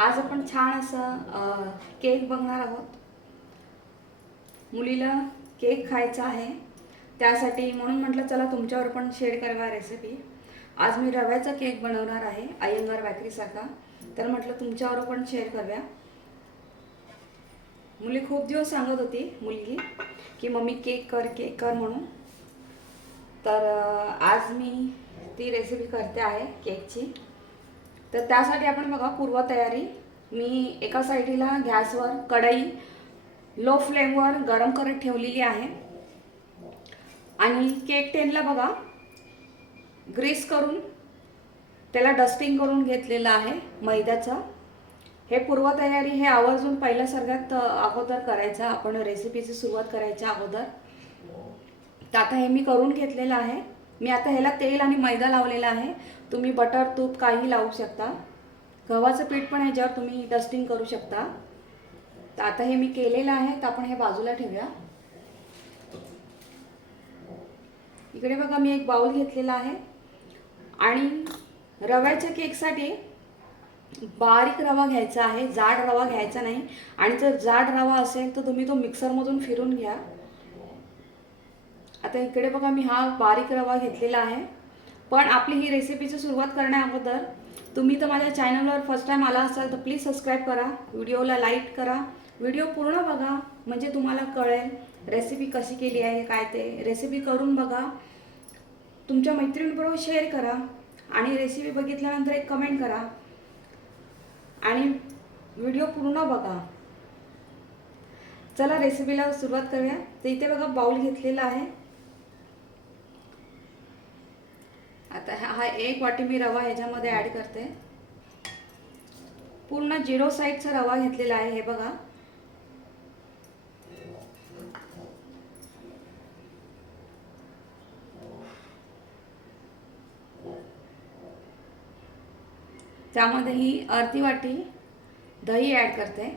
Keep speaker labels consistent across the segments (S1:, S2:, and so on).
S1: आज आपण छान असं केक बघणार आहोत. मुलीला केक खायचा आहे. त्यासाठी म्हणून म्हटलं चला तुमच्यावर पण शेअर करवा रेसिपी आज मी रव्याचा केक बनवणार आहे अयंगार बॅकरीसारखा तर म्हटलं तुमच्यावर पण शेअर करूया. मुली खूप दिवस सांगत होती मुलगी की मम्मी केक कर केक कर म्हणून. तर आज मी ती रेसिपी करते आहे केकची. तर त्यासाठी आपण बघा पूर्वतयारी मी एका साईडला गॅसवर कढई लो फ्लेमवर गरम करत ठेवलेली आहे. आणि केक टेनला बघा ग्रीस करून त्याला डस्टिंग करून घेतलेलं आहे मैद्याचं. हे पूर्वतयारी हे आवर्जून पहिल्या सगळ्यात अगोदर करायचं आपण रेसिपीची सुरुवात करायच्या अगोदर. तर आता हे मी करून घेतलेलं आहे. मी आता ह्याला तेल आणि मैदा लावलेला आहे. तुम्ही बटर तूप काही लावू शकता. गव्हाचं पीठ पण ह्याच्यावर तुम्ही डस्टिंग करू शकता. तर आता हे मी केलेलं आहे तर आपण हे बाजूला ठेवूया. इकडे बघा मी एक बाउल घेतलेला आहे. आणि रव्याच्या केकसाठी बारीक रवा घ्यायचा आहे जाड रवा घ्यायचा नाही. आणि जर जाड रवा असेल तर तुम्ही तो मिक्सरमधून फिरून घ्या. आता इकडे बघा मी हा बारीक रवा घेतलेला आहे. पण आपली ही रेसिपीची सुरुवात करण्या अगोदर तुम्ही तर माझ्या चॅनलवर फर्स्ट टाईम आला असाल तर प्लीज सबस्क्राईब करा. व्हिडिओला लाईक करा. व्हिडिओ पूर्ण बघा. म्हणजे तुम्हाला कळेल रेसिपी कशी केली आहे काय ते. रेसिपी करून बघा. तुमच्या मैत्रिणीबरोबर शेअर करा. आणि रेसिपी बघितल्यानंतर एक कमेंट करा. आणि व्हिडिओ पूर्ण बघा. चला रेसिपीला सुरुवात करूया. तर इथे बघा बाउल घेतलेला आहे. आता हा हा एक वाटी मी रवा ह्याच्यामध्ये ॲड करते. पूर्ण झिरो साईडचा रवा घेतलेला आहे हे बघा. त्यामध्ये ही अर्धी वाटी दही ॲड करते.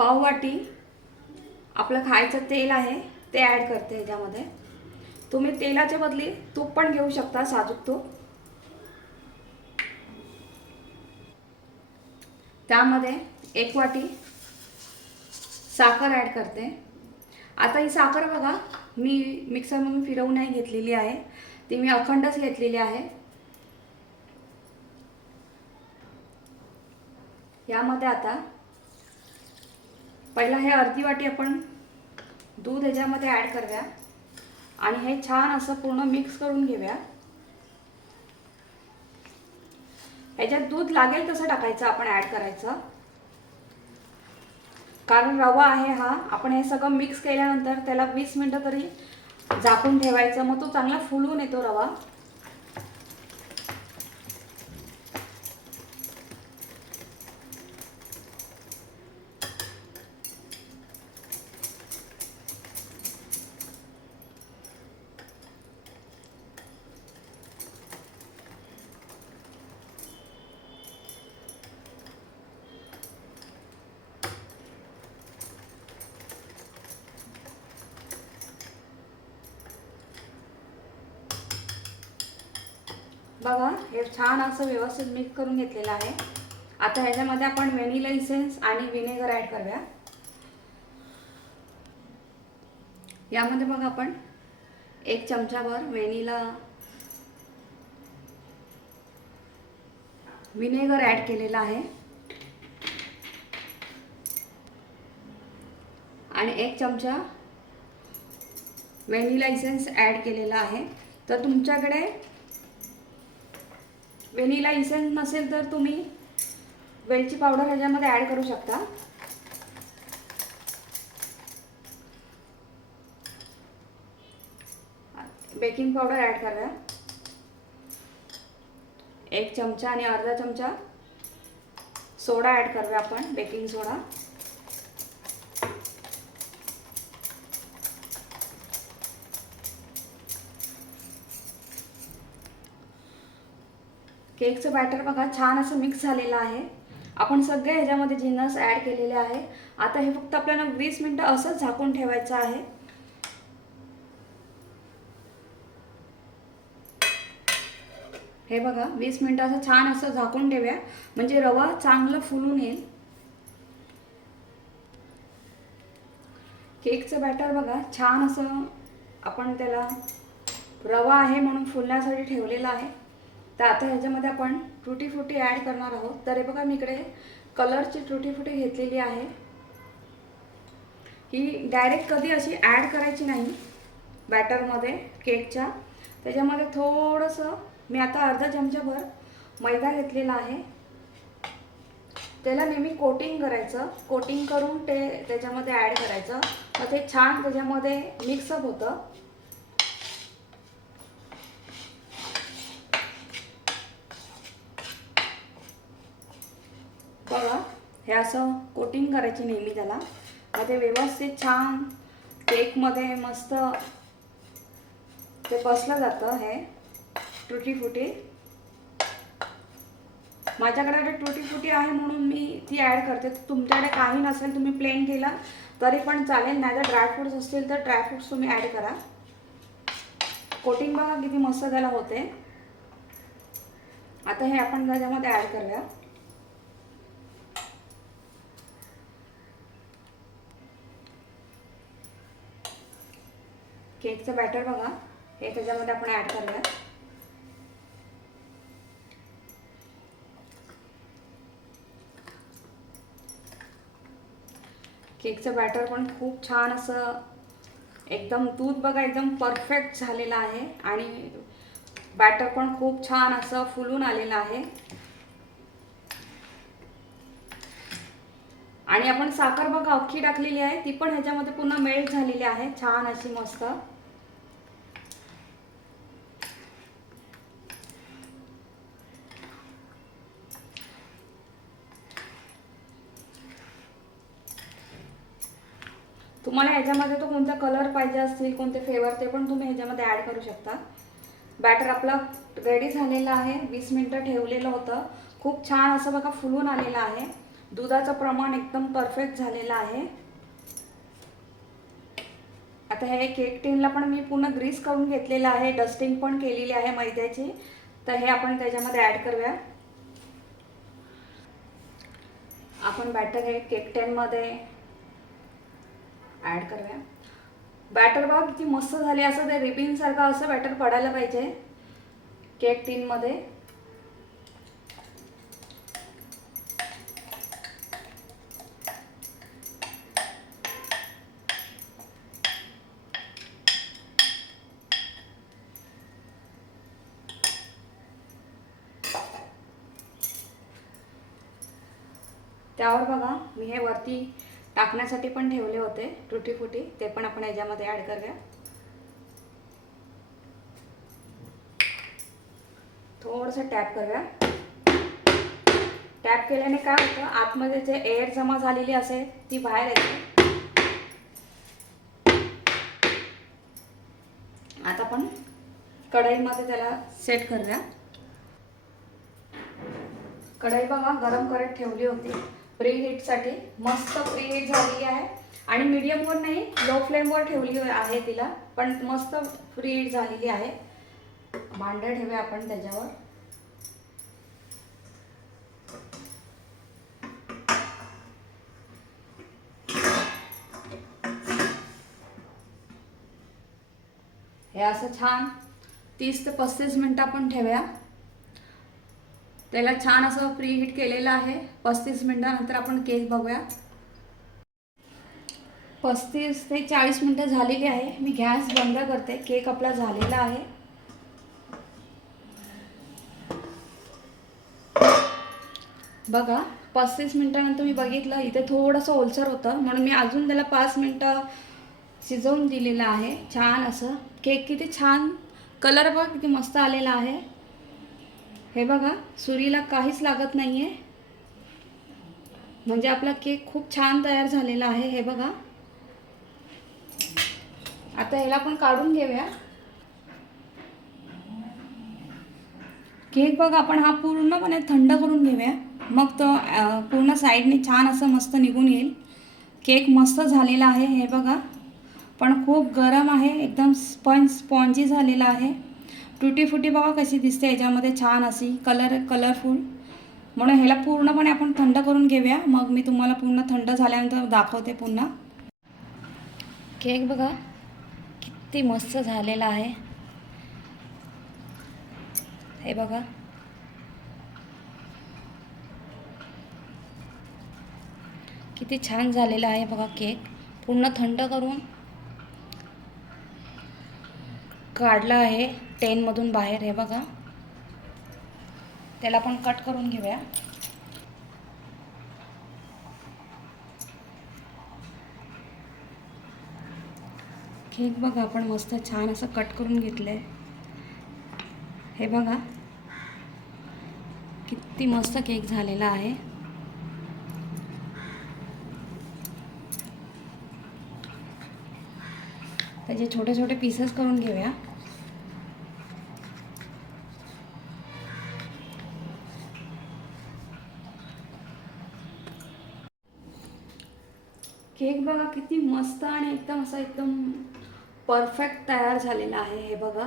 S1: पाव वाटी आपलं खायचं तेल आहे ते ॲड करते ह्याच्यामध्ये तुम्ही तेलाच्या बदली तूप पण घेऊ शकता साजूक तूप. त्यामध्ये एक वाटी साखर ॲड करते. आता ही साखर बघा मी मिक्सरमधून फिरवून नाही घेतलेली आहे. ती मी अखंडच घेतलेली आहे. यामध्ये आता पहिला हे अर्धी वाटी आपण दूध ह्याच्यामध्ये ॲड करूया. आणि हे छान असं पूर्ण मिक्स करून घेऊया. ह्याच्यात दूध लागेल तसं टाकायचं आपण ॲड करायचं. कारण रवा आहे हा आपण हे सगळं मिक्स केल्यानंतर त्याला वीस मिनटं तरी झाकून ठेवायचं मग तो चांगला फुलून येतो रवा. बघा हे छान असं व्यवस्थित मिक्स करून घेतलेलं आहे. आता ह्याच्यामध्ये आपण व्हॅनिला इसेन्स आणि विनेगर ॲड करूया. यामध्ये बघा आपण एक चमचाभर व्हॅनिला विनेगर ॲड केलेलं आहे. आणि एक चमचा व्हॅनिला इसेन्स ॲड केलेला आहे. तर तुमच्याकडे व्हॅनिला इसेन्स नसेल तर तुम्ही वेलची पावडर ह्याच्यामध्ये ॲड करू शकता. बेकिंग पावडर ॲड करूया एक चमचा आणि अर्धा चमचा सोडा ॲड करूया आपण बेकिंग सोडा. केकचं बॅटर बघा छान असं मिक्स झालेलं आहे. आपण सगळे ह्याच्यामध्ये जिनस ॲड केलेले आहे. आता हे फक्त आपल्याला वीस मिनटं असंच झाकून ठेवायचं आहे. हे बघा वीस मिनटं असं छान असं झाकून ठेवूया. म्हणजे रवा चांगलं फुलून येईल. केकचं बॅटर बघा छान असं आपण त्याला रवा आहे म्हणून फुलण्यासाठी ठेवलेला आहे. तर आता ह्याच्यामध्ये आपण ट्रुटी फ्रुटी ॲड करणार आहोत. तर हे बघा मी इकडे कलरची ट्रुटी फ्रुटी घेतलेली आहे. ही डायरेक्ट कधी अशी ॲड करायची नाही बॅटरमध्ये केकच्या त्याच्यामध्ये थोडंसं मी आता अर्धा चमचाभर मैदा घेतलेला आहे. त्याला नेहमी कोटिंग करायचं. कोटिंग करून ते त्याच्यामध्ये ॲड करायचं. मग ते छान त्याच्यामध्ये मिक्सअप होतं बघा हे असं कोटिंग करायची नेहमी त्याला. मग ते व्यवस्थित छान केकमध्ये मस्त ते बसलं जातं हे टुटी फुटी माझ्याकडे टुटी फुटी आहे म्हणून मी ती ॲड करते. तुमच्याकडे काही नसेल तुम्ही प्लेन केला तरी पण चालेल. नाही तर ड्रायफ्रूट्स असतील तर ड्रायफ्रूट्स तुम्ही ॲड करा. कोटिंग बघा किती मस्त त्याला होते. आता हे आपण त्याच्यामध्ये ॲड करूया. केकचं बॅटर बघा. हे त्याच्यामध्ये आपण ॲड करूया केकचं बॅटर पण खूप छान असं एकदम दूध बघा एकदम परफेक्ट झालेलं आहे. आणि बॅटर पण खूप छान असं फुलून आलेलं आहे. आणि आपण साखर बघा अख्खी टाकलेली आहे. ती पण ह्याच्यामध्ये पुन्हा मेल्ट झालेली आहे. छान अशी मस्त. तुम्हाला ह्याच्यामध्ये तो कोणता कलर पाहिजे असतील कोणते फ्लेवर ते पण तुम्ही ह्याच्यामध्ये ॲड करू शकता. बॅटर आपला रेडी झालेला आहे. वीस मिनटं ठेवलेलं होतं. खूप छान असं बघा फुलून आलेलं आहे. दुधाचं प्रमाण एकदम परफेक्ट झालेलं आहे. आता हे केक टीनला पण मी पूर्ण ग्रीस करून घेतलेलं आहे. डस्टिंग पण केलेली आहे मैद्याची. तर हे आपण त्याच्यामध्ये ॲड करूया. आपण बॅटर हे केक टेनमध्ये ॲड करूया. बॅटर बघा किती मस्त झाले. असं ते रिबिनसारखं असं बॅटर पडायला पाहिजे. केक टीनमध्ये त्यावर बघा मी हे वरती टाकण्यासाठी पण ठेवले होते टुटी फुटी ते पण आपण याच्यामध्ये ॲड करूया. थोडंसं टॅप करूया. टॅप केल्याने काय होतं आतमध्ये जे एअर जमा झालेली असेल ती बाहेर येते. आता आपण कढईमध्ये त्याला सेट करूया. कढई बघा गरम करत ठेवली होती. प्री हीटसाठी मस्त प्री हीट झालेली आहे. आणि मीडियमवर नाही लो फ्लेमवर ठेवली आहे तिला पण मस्त प्री हीट झालेली आहे. भांडं ठेवूया आपण त्याच्यावर. हे असं छान तीस ते पस्तीस मिनटं आपण ठेवूया. त्याला छान असं प्री हीट केलेलं आहे. पस्तीस मिनटानंतर आपण केक बघूया पस्तीस ते चाळीस मिनटं झालेली आहे. मी गॅस बंद करते. केक आपला झालेला आहे. बघा पस्तीस मिनटानंतर मी बघितलं इथे थोडंसं ओलसर होतं. म्हणून मी अजून त्याला पाच मिनटं शिजवून दिलेलं आहे. छान असं. केक किती छान कलर बघा किती मस्त आलेला आहे. हे बघा सुरीला काहीच लागत नाही आहे म्हणजे आपला केक खूप छान तयार झालेला आहे हे बघा. आता ह्याला आपण काढून घेऊया. केक बघा आपण हा पूर्णपणे थंड करून घेऊया. मग तो पूर्ण साईडने छान असं मस्त निघून येईल. केक मस्त झालेला आहे हे बघा. पण खूप गरम आहे एकदम स्पंज स्पॉन्जी झालेला आहे. टुटी फुटी बघा कशी दिसते याच्यामध्ये छान अशी कलर कलरफुल म्हणून ह्याला पूर्णपणे आपण थंड करून घेऊया. मग मी तुम्हाला पूर्ण थंड झाल्यानंतर दाखवते पुन्हा. केक बघा किती मस्त झालेला आहे. हे बघा. किती छान झालेला आहे बघा केक. पूर्ण थंड करून काढला आहे टेनमधून बाहेर हे बघा. त्याला आपण कट करून घेऊया. केक बघा आपण मस्त छान असं कट करून घेतलं आहे हे बघा. किती मस्त केक झालेला आहे. त्याचे छोटे छोटे पीसेस करून घेऊया. केक बघा किती मस्त आणि एकदम असा एकदम परफेक्ट तयार झालेला आहे हे बघा.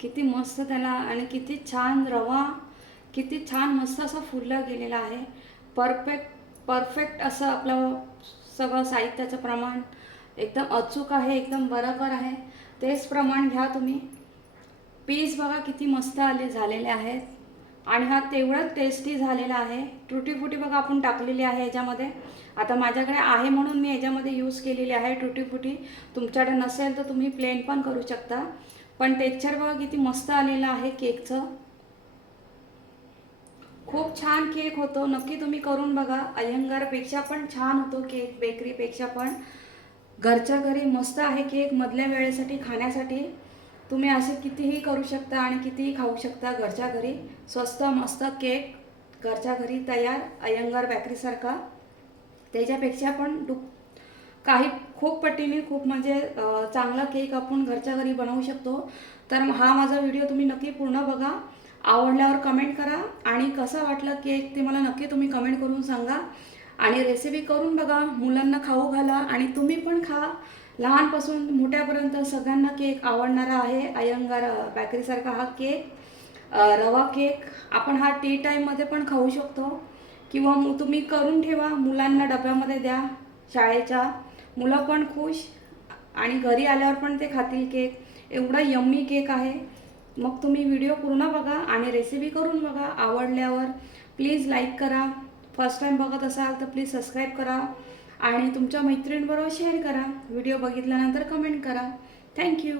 S1: किती मस्त त्याला आणि किती छान रवा किती छान मस्त असं फुललं गेलेलं आहे. परफेक्ट परफेक्ट असं आपलं सगळं साहित्याचं प्रमाण एकदम अचूक आहे एकदम बरोबर आहे. तेच प्रमाण घ्या तुम्ही. पीस बघा किती मस्त आले झालेले आहेत. आणि हा तेवढाच टेस्टी झालेला आहे. ट्रुटी फुटी बघा आपण टाकलेली आहे याच्यामध्ये. आता माझ्याकडे आहे म्हणून मी याच्यामध्ये यूज केलेली आहे ट्रुटी फुटी तुमच्याकडे नसेल तर तुम्ही प्लेन पण करू शकता. पण टेक्चर बघा किती मस्त आलेलं आहे केकचं. खूप छान केक होतो. नक्की तुम्ही करून बघा. अयंगारपेक्षा पण छान होतो केक बेकरीपेक्षा पण. घरच्या घरी मस्त आहे केक. मधल्या वेळेसाठी खाण्यासाठी. तुम्ही असे कितीही करू शकता आणि कितीही खाऊ शकता घरच्या घरी स्वस्त मस्त केक घरच्या घरी तयार अयंगार बॅकरीसारखा. त्याच्यापेक्षा पण डु काही खूप पटीने खूप म्हणजे चांगला केक आपण घरच्या घरी बनवू शकतो. तर हा माझा व्हिडिओ तुम्ही नक्की पूर्ण बघा. आवडल्यावर कमेंट करा आणि कसं वाटलं केक ते मला नक्की तुम्ही कमेंट करून सांगा. आणि रेसिपी करून बघा मुलांना खाऊ घाला आणि तुम्ही पण खा. लहानपासून मोठ्यापर्यंत सगळ्यांना केक आवडणारा आहे. अयंगार बॅकरीसारखा हा केक रवा केक. आपण हा टी टाईममध्ये पण खाऊ शकतो. किंवा मग तुम्ही करून ठेवा. मुलांना डब्यामध्ये द्या शाळेच्या. मुलं पण खुश. आणि घरी आल्यावर पण ते खातील केक. एवढा यम्मी केक आहे. मग तुम्ही व्हिडिओ पूर्ण बघा आणि रेसिपी करून बघा आवडल्यावर. प्लीज लाईक करा. फर्स्ट टाईम बघत असाल तर प्लीज सबस्क्राईब करा. आणि तुमच्या मैत्रिणींबरोबर शेअर करा. व्हिडिओ बघितल्यानंतर कमेंट करा. Thank you